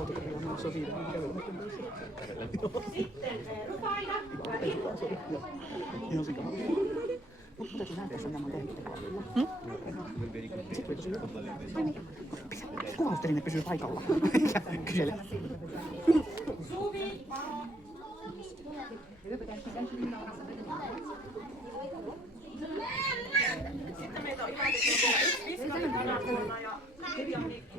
autokorjaamaan Sofia. Sitten rupaida. Ihan sikana. Mutta täytyy nähdä, jos on nämä tehnyt tekoälyllä. Sitten voi tosi kuvaustelinen pysyy paikalla. Kysele. Suvi, varo. Sitten meitä on ihan yksi viskainen kanapuolella ja kirjan mikki.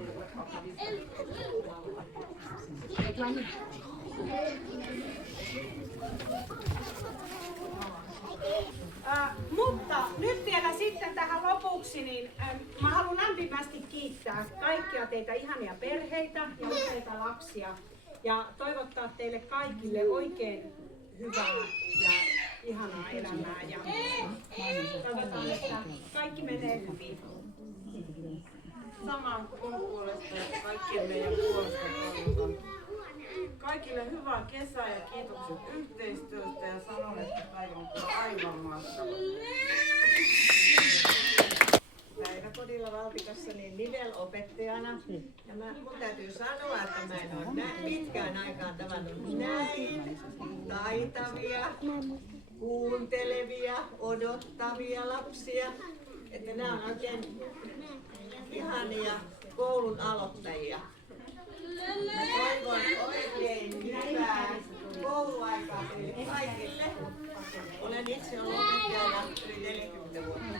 Mutta nyt vielä sitten tähän lopuksi, niin mä haluan lämpimästi kiittää kaikkia teitä ihania perheitä ja useita lapsia ja toivottaa teille kaikille oikein hyvää ja ihanaa elämää ja toivotaan, että kaikki menee hyvin. Saman mun puolesta ja kaikkien meidän puolesta toivotan kaikille hyvää kesää ja kiitokset yhteistyöstä ja sanon, että päivä on aivan mahtava. Päiväkodilla Valtikassa niin nivelopettajana. Ja mun täytyy sanoa, että mä en ole pitkään aikaan tavannut näin taitavia, kuuntelevia, odottavia lapsia. Että nämä on oikein ihania koulun aloittajia. Mä toivon oikein hyvää kouluaikaa teille kaikille. Olen itse ollut opettajana yli 40 vuotta.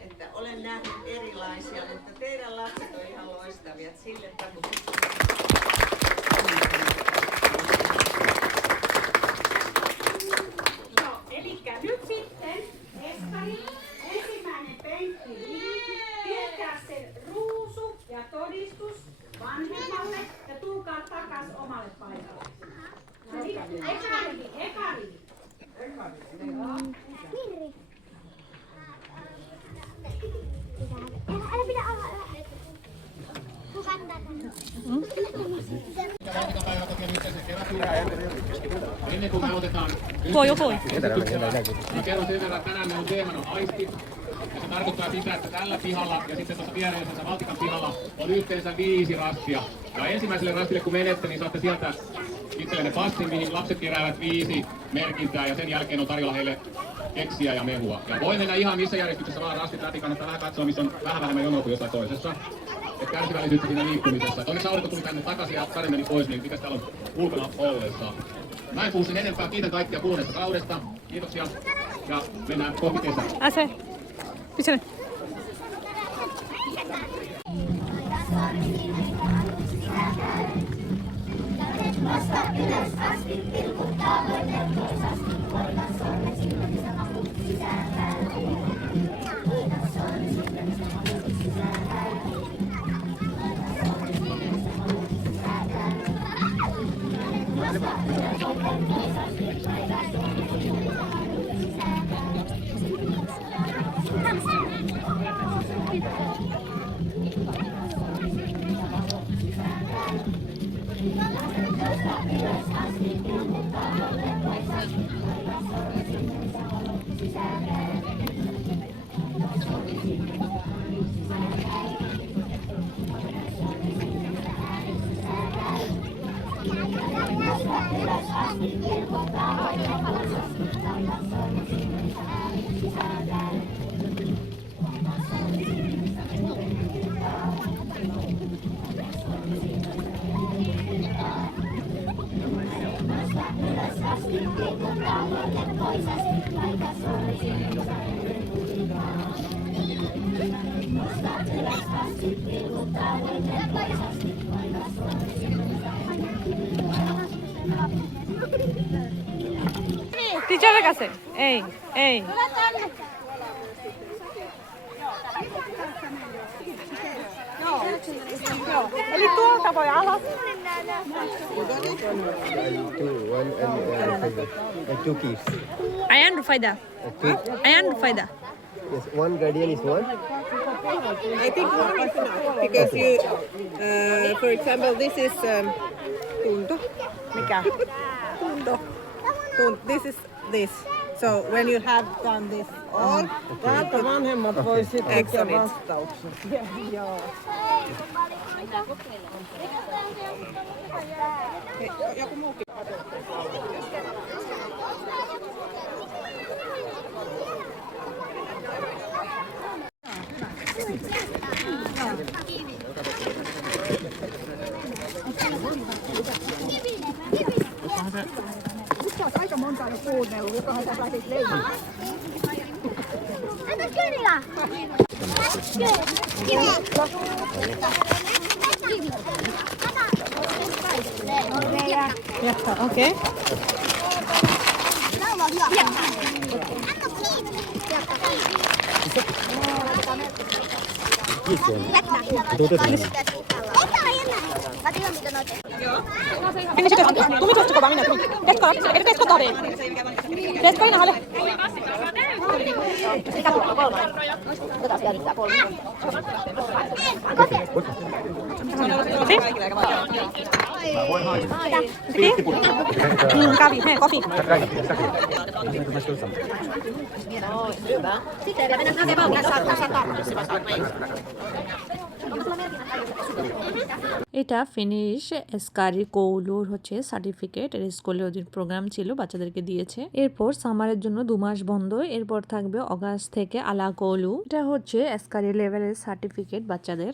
Että olen nähnyt erilaisia, mutta teidän lapset on ihan loistavia. Sille takuuksille. No, elikkä nyt sitten Eskari, ensimmäinen penkki, viekää se ruusu ja todistus vanhemmalle ja tulkaa takas omalle paikalle. Ekari. Älä pidä avaa. Ennen kuin me aloitetaan mä kerron sen verran, että tänään meidän teemana on aisti. Ja se tarkoittaa sitä, että tällä pihalla ja sitten tuossa viereisessä Valtikan pihalla on yhteensä 5 rastia. Ja ensimmäiselle rastille kun menette, niin saatte sieltä itsellenne passin, mihin lapset keräävät 5 merkintää ja sen jälkeen on tarjolla heille keksiä ja mehua. Ja voi mennä ihan missä järjestyksessä vaan rastit läpi, kannattaa vähän katsoa, missä on vähän vähemmän jonoa kuin jossain toisessa. Et kärsivällisyyttä siinä liikkumisessa. Onneksi aurinko tuli tänne takaisin ja Kari meni pois, niin mitäs täällä on ulkona ollessa. Mä en puhu sen enempää. Kiitän kaikkia kuluneesta kaudesta. Kiitoksia. Ja mennään kohti kesää. Ase. Pisene. Nosta ylös asti, pilkuttaa voitet toisasti, voita sormet silmissä mahut sisäänpäin. Voita sormet silmissä mahut sisäänpäin. Nosta ylös voitet toisasti, voita sormet silmissä mahut sisäänpäin. Ylös asti, pilkuttaa voitet toisasti, voita sormet silmissä mahut sisäänpäin. Ylös asti, pilkuttaa voitet toisasti, voita sormet silmissä mahut sisäänpäin. Ylös asti, pilkuttaa voitet toisasti, voita sormet silmissä Nosta ylös asti, pilkuttaa voitet toisasti, voita sormet silmissä Teacher käsi. Ei. Tule tänne. Joo. Eli tuolta voi alas. Two kids. Ayan Rufaida. Ayan Rufaida. Yes, one guardian is one. I think one is enough because you, for example, this is tunto. Mikä? Tunto. This is this. So when you have done this all, Täältä vanhemmat voi sitten Excellent. tehdä vastaukset. Joo. Pitää kokeilla. Okei. তুমি কষ্ট করো আমি না তুমি টেস্ট করো এটা টেস্ট করতে হবে টেস্ট করি না হলে Kavi, kopi. এটা ফিনিশ এসকারি কৌলুর হচ্ছে সার্টিফিকেট, এর স্কুলে ওদের প্রোগ্রাম ছিল, বাচ্চাদেরকে দিয়েছে। এরপর সামারের জন্য 2 মাস বন্ধ, এরপর থাকবে অগাস্ট থেকে আলা কৌলু। এটা হচ্ছে এসকারি লেভেলের সার্টিফিকেট বাচ্চাদের।